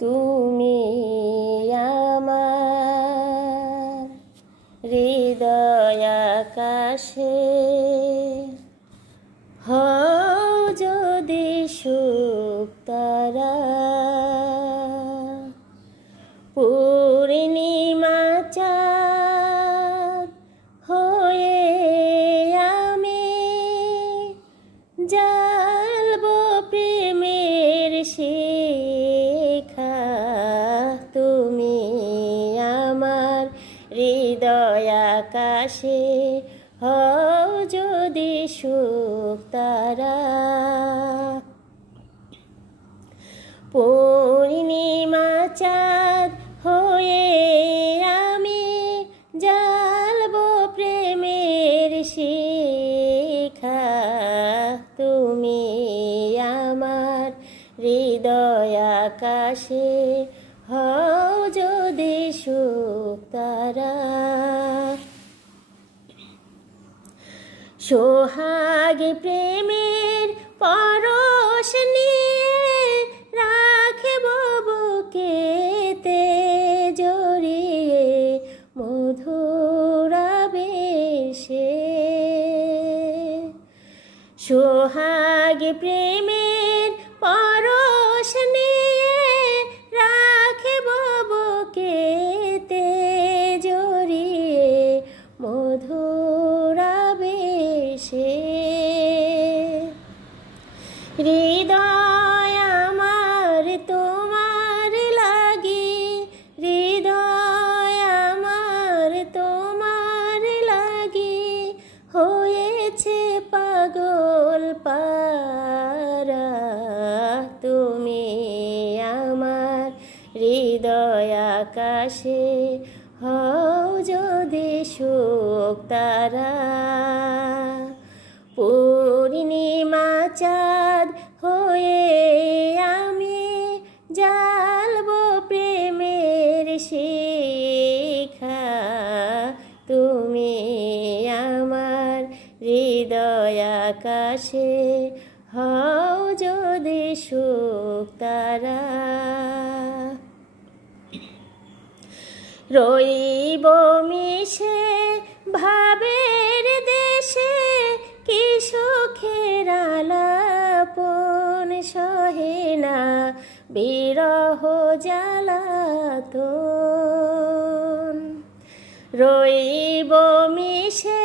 তুমি আমার হৃদয় আকাশে হও যদি সুখ তারা, পূর্ণিমা চাঁদ হয়ে আমি জ্বালবো প্রেমের শিখা। তুমি আমার হৃদয় আকাশে হও যদি সুখ তারা, পূর্ণিমা চাঁদ হয়ে আমি জ্বালবো প্রেমের শিখা। তুমি আমার হৃদয় আকাশে হও যদি সুখ তারা, সোহাগী প্রেমের পরশ নিয়ে রাখিব বুকেতে জড়িয়ে মধুর আবেশে। সোহাগী প্রেমের পরশ নিয়ে রাখিব বুকেতে জড়িয়ে মধুর আবেশে। হৃদয় আমার তোমার লাগি, হৃদয় আমার তোমার লাগি হয়েছে পাগল পারা। তুমি আমার হৃদয় আকাশে হও যদি সুখ তারা, পূর্ণিমা চাঁদ হয়ে আমি জ্বালবো প্রেমের শিখা। তুমি আমার হৃদয় আকাশে হও যদি সুখ তারা, রইব মিশে ভাবের দেশে কি সুখের আলাপন সহে না বিরহ জ্বালাতন। রইব মিশে